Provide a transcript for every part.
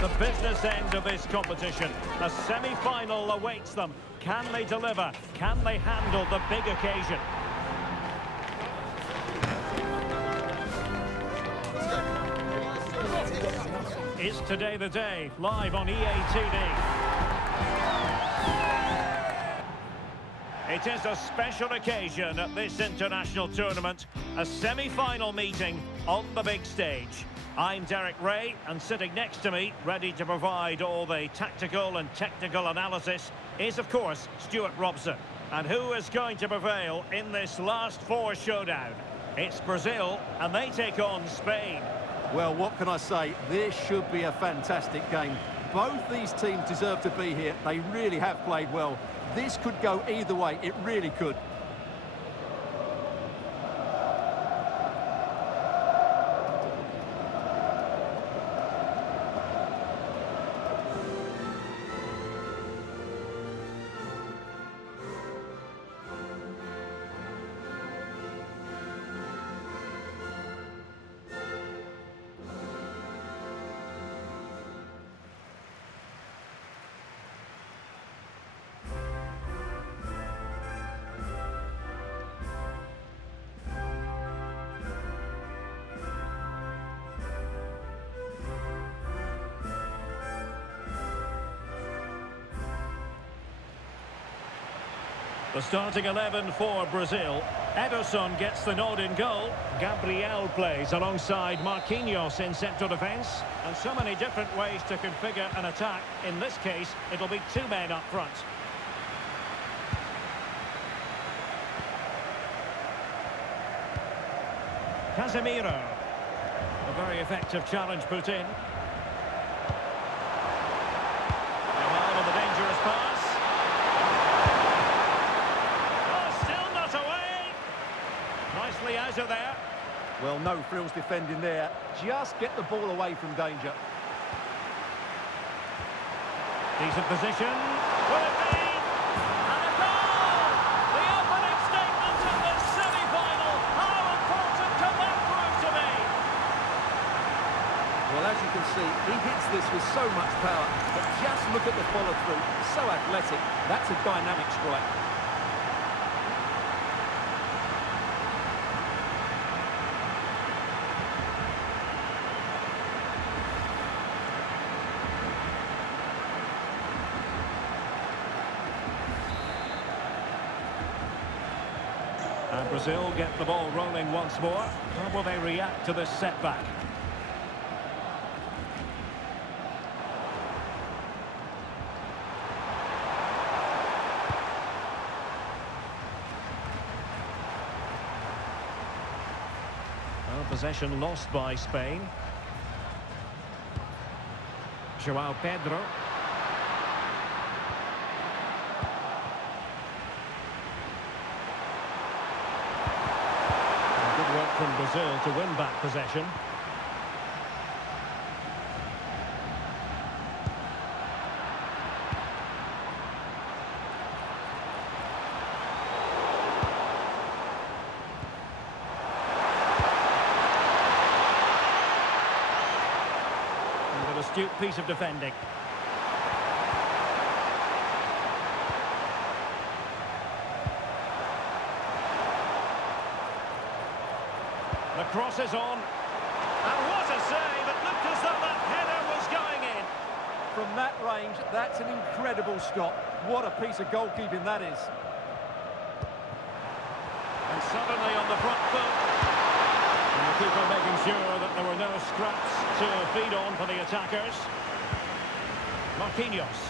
The business end of this competition. A semi-final awaits them. Can they deliver? Can they handle the big occasion? Is today the day? Live on EA TV. It is a special occasion at this international tournament. A semi-final meeting on the big stage. I'm Derek Ray, and sitting next to me, ready to provide all the tactical and technical analysis, is, of course, Stuart Robson. And who is going to prevail in this last four showdown? It's Brazil, and they take on Spain. Well, what can I say? This should be a fantastic game. Both these teams deserve to be here. They really have played well. This could go either way. It really could. The starting 11 for Brazil. Ederson gets the nod in goal. Gabriel plays alongside Marquinhos in central defence. And so many different ways to configure an attack. In this case, it'll be two men up front. Casemiro. A very effective challenge put in. Well, with a dangerous pass. Nicely out of there. Well, no frills defending there. Just get the ball away from danger. Decent position. Will it be? And a goal! The opening statement of this semi-final. How important can that prove to be? Well, as you can see, he hits this with so much power. But just look at the follow-through. So athletic. That's a dynamic strike. And Brazil get the ball rolling once more. How will they react to this setback? Well, possession lost by Spain. João Pedro. From Brazil to win back possession. And an astute piece of defending. The cross is on, and what a save! It looked as though that header was going in. From that range, that's an incredible stop. What a piece of goalkeeping that is. And suddenly on the front foot. And the keeper making sure that there were no scraps to feed on for the attackers. Marquinhos.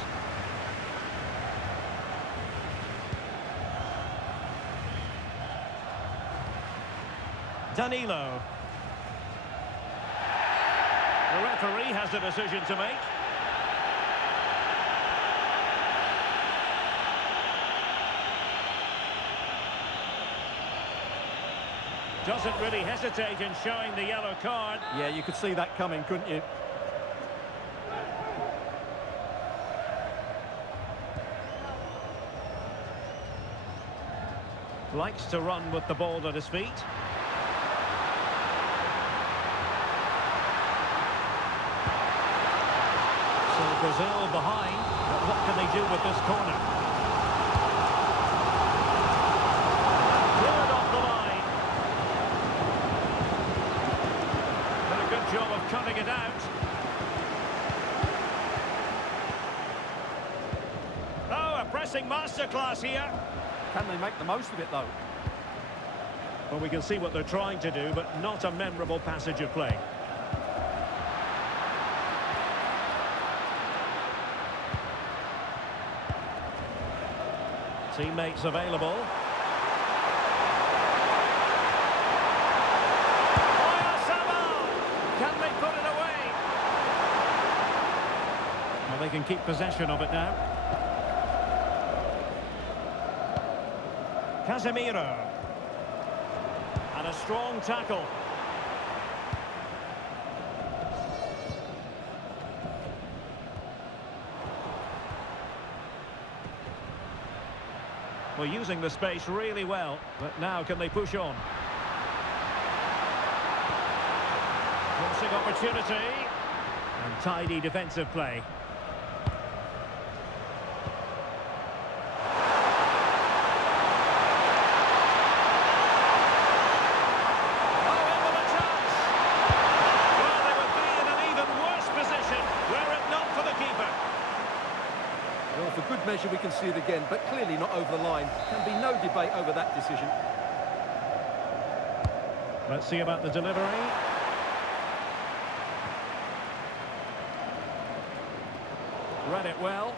Danilo. The referee has a decision to make. Doesn't really hesitate in showing the yellow card. Yeah, you could see that coming, couldn't you? Likes to run with the ball at his feet. Brazil behind, but what can they do with this corner? Cleared off the line. Did a good job of cutting it out. Oh, a pressing masterclass here. Can they make the most of it, though? Well, we can see what they're trying to do, but not a memorable passage of play. Teammates available. Can they put it away? Well, they can keep possession of it now. Casemiro. And a strong tackle. Well, using the space really well, but now can they push on? Crossing opportunity. And tidy defensive play. Well, for good measure, we can see it again, but clearly not over the line. Can be no debate over that decision. Let's see about the delivery. Read it well.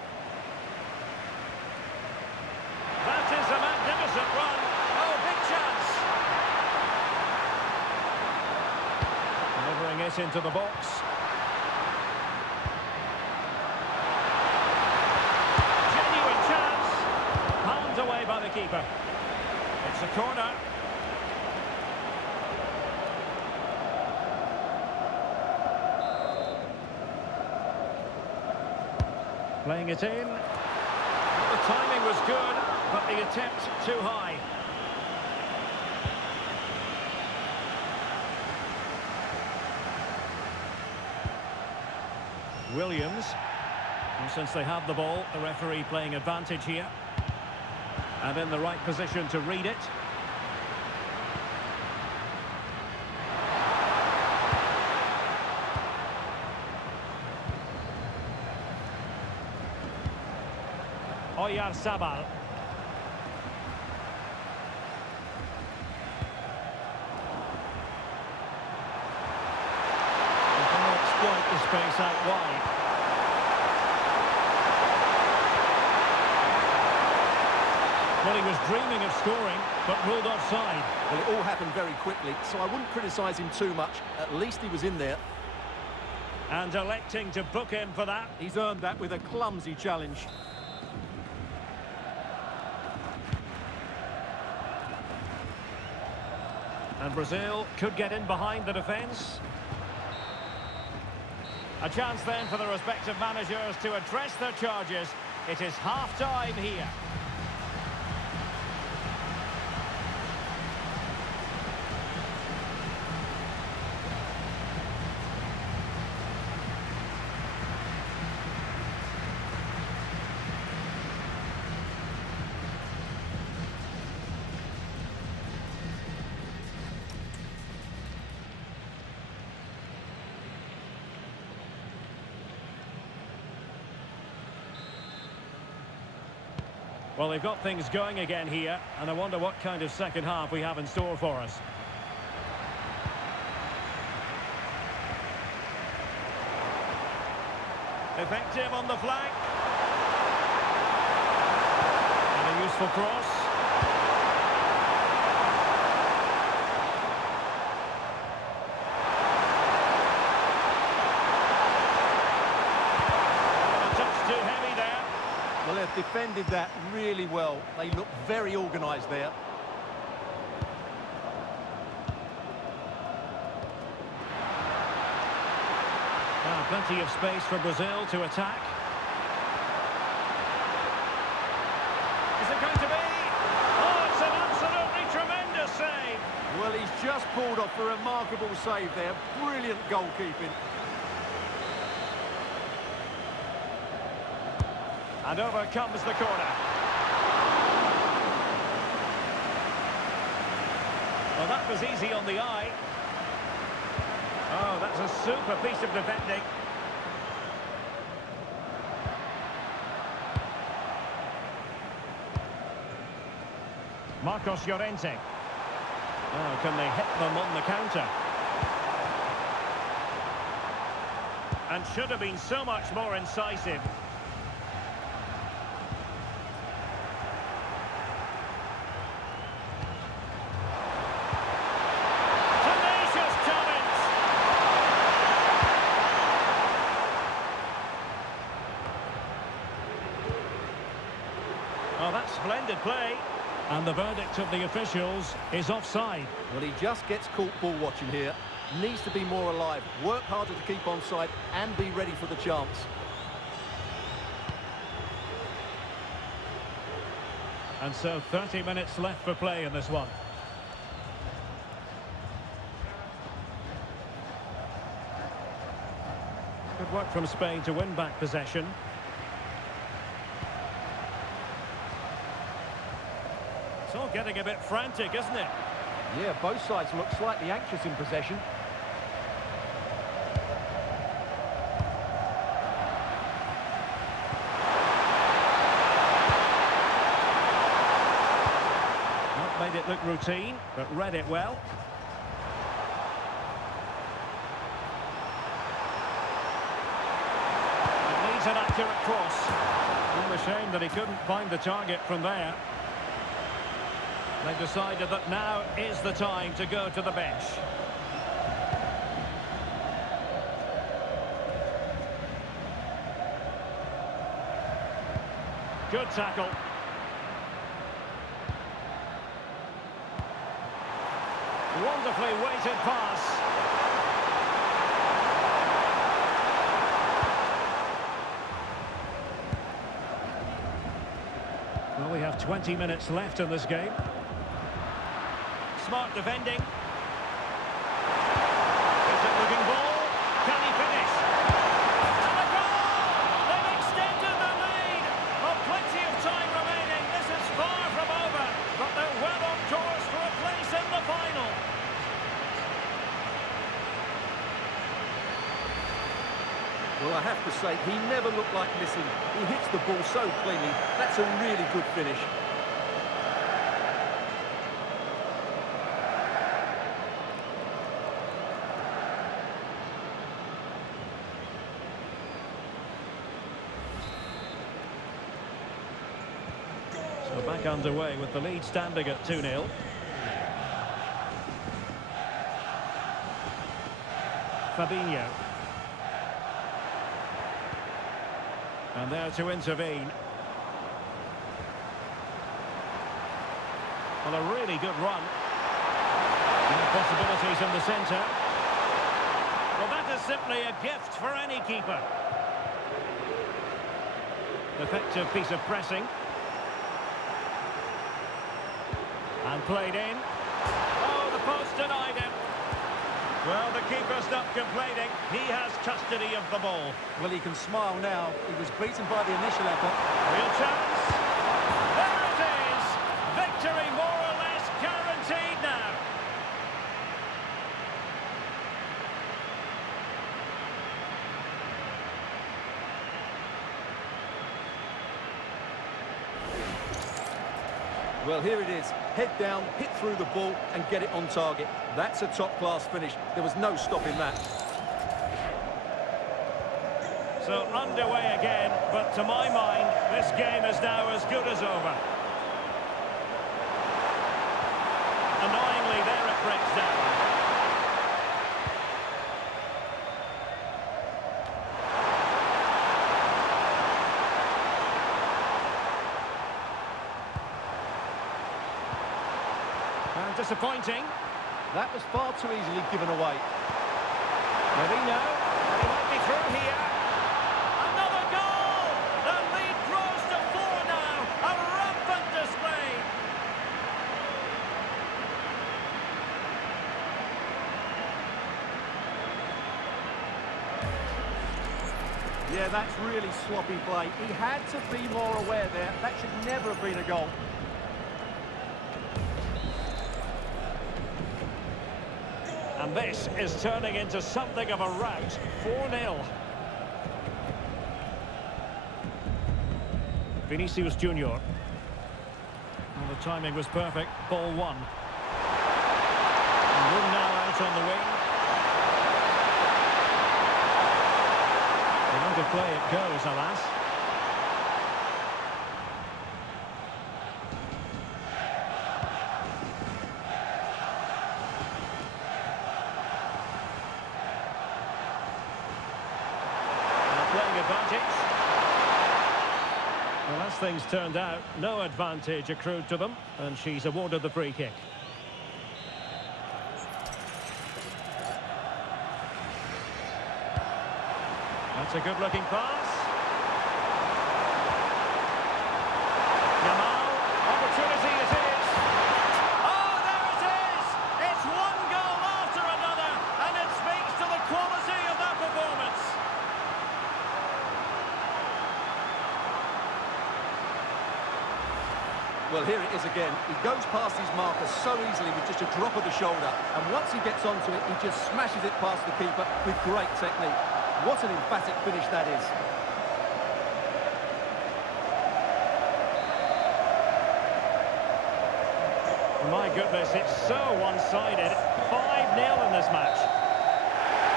That is a magnificent run. Oh, big chance. Delivering it into the box. Away by the keeper. It's a corner. Playing it in. Well, the timing was good, but the attempt too high. Williams. And since they have the ball, the referee playing advantage here. And in the right position to read it. Oyarzabal. They can exploit the space out wide. Well, he was dreaming of scoring, but ruled offside. Well, it all happened very quickly, so I wouldn't criticise him too much. At least he was in there. And electing to book him for that. He's earned that with a clumsy challenge. And Brazil could get in behind the defence. A chance then for the respective managers to address their charges. It is half-time here. Well, they've got things going again here, and I wonder what kind of second half we have in store for us. Effective on the flank. And a useful cross. A touch too heavy there. Well, they've defended that really well. They look very organised there. Plenty of space for Brazil to attack. Is it going to be? Oh, it's an absolutely tremendous save. Well, he's just pulled off a remarkable save there. Brilliant goalkeeping. And over comes the corner. Well, that was easy on the eye. Oh, that's a super piece of defending. Marcos Llorente. Oh, can they hit them on the counter? And should have been so much more incisive. Tenacious challenge. Oh, that's splendid play. And the verdict of the officials is offside. Well, he just gets caught ball watching here. Needs to be more alive, work harder to keep onside and be ready for the chance. And so 30 minutes left for play in this one. Good work from Spain to win back possession. It's all getting a bit frantic, isn't it? Yeah, both sides look slightly anxious in possession. Not made it look routine, but read it well. It needs an accurate cross. Real shame that he couldn't find the target from there. They decided that now is the time to go to the bench. Good tackle. Wonderfully weighted pass. Well, we have 20 minutes left in this game. Smart defending. It's a looking ball. Can he finish? And a goal! They've extended the lead. Oh, plenty of time remaining. This is far from over. But they're well on course for a place in the final. Well, I have to say, he never looked like missing. He hits the ball so cleanly. That's a really good finish. So back underway with the lead standing at 2-0. Fabinho. And there to intervene. Well, a really good run. And possibilities in the centre. Well, that is simply a gift for any keeper. Effective piece of pressing. And played in. Oh, the post denied him. Well, the keeper's not complaining. He has custody of the ball. Well, he can smile now. He was beaten by the initial effort. Real chance. There it is. Victory more or less guaranteed now. Well, here it is. Head down, hit through the ball and get it on target. That's a top-class finish. There was no stopping that. So underway again, but to my mind, this game is now as good as over. Annoyingly, there it breaks down. And disappointing. That was far too easily given away. Fabinho, he might be through here. Another goal! The lead grows to 4 now. A rampant display. Yeah, that's really sloppy play. He had to be more aware there. That should never have been a goal. And this is turning into something of a rout. 4-0. Vinicius Junior. Well, the timing was perfect. Ball one. And Room now out on the wing. The amount of play it goes, alas. Playing advantage. Well, as things turned out, no advantage accrued to them, and she's awarded the free kick. That's a good-looking pass. Yamal, opportunity it is. Oh, there it is! It's one goal after another, and it speaks to the quality of that performance. Well, here it is again. He goes past his marker so easily with just a drop of the shoulder. And once he gets onto it, he just smashes it past the keeper with great technique. What an emphatic finish that is. My goodness, it's so one-sided. 5-0 in this match.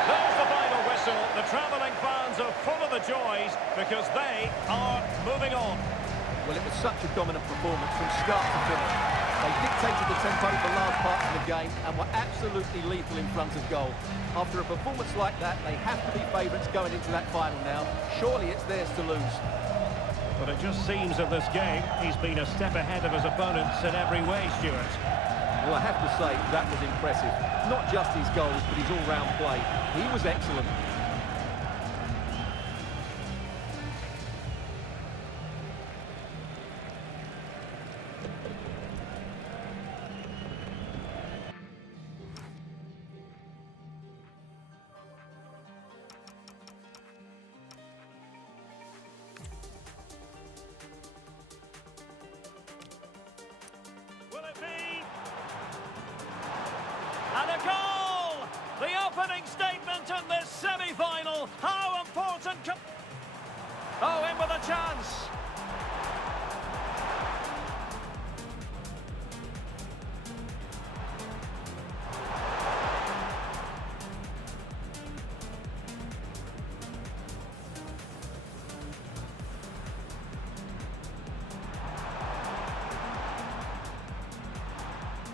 There's the final whistle. The travelling fans are full of the joys because they are moving on. Well, it was such a dominant performance from start to finish. They dictated the tempo for large parts of the game and were absolutely lethal in front of goal. After a performance like that, they have to be favourites going into that final now. Surely it's theirs to lose. But it just seems in this game, he's been a step ahead of his opponents in every way, Stuart. Well, I have to say, that was impressive. Not just his goals, but his all-round play. He was excellent. And a goal! The opening statement in this semi-final. How important... Oh, in with a chance.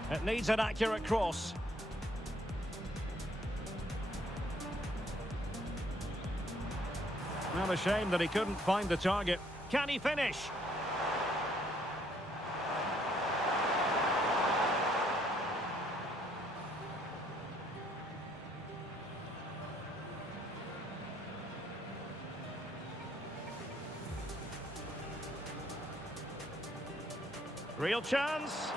It needs an accurate cross. Well, a shame that he couldn't find the target. Can he finish? Real chance.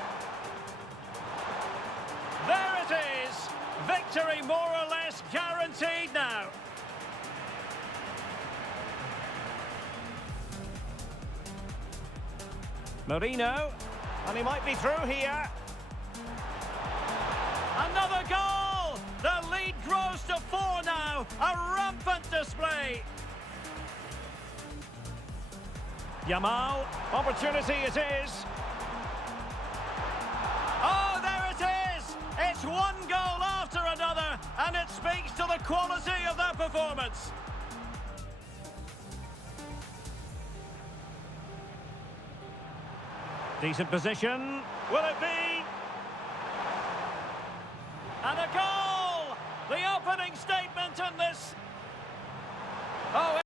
There it is. Victory more or less guaranteed now. Marino, and he might be through here. Another goal! The lead grows to 4 now. A rampant display. Yamal, opportunity it is. Oh, there it is! It's one goal after another, and it speaks to the quality of that performance. Decent position. Will it be? And a goal! The opening statement in this... Oh,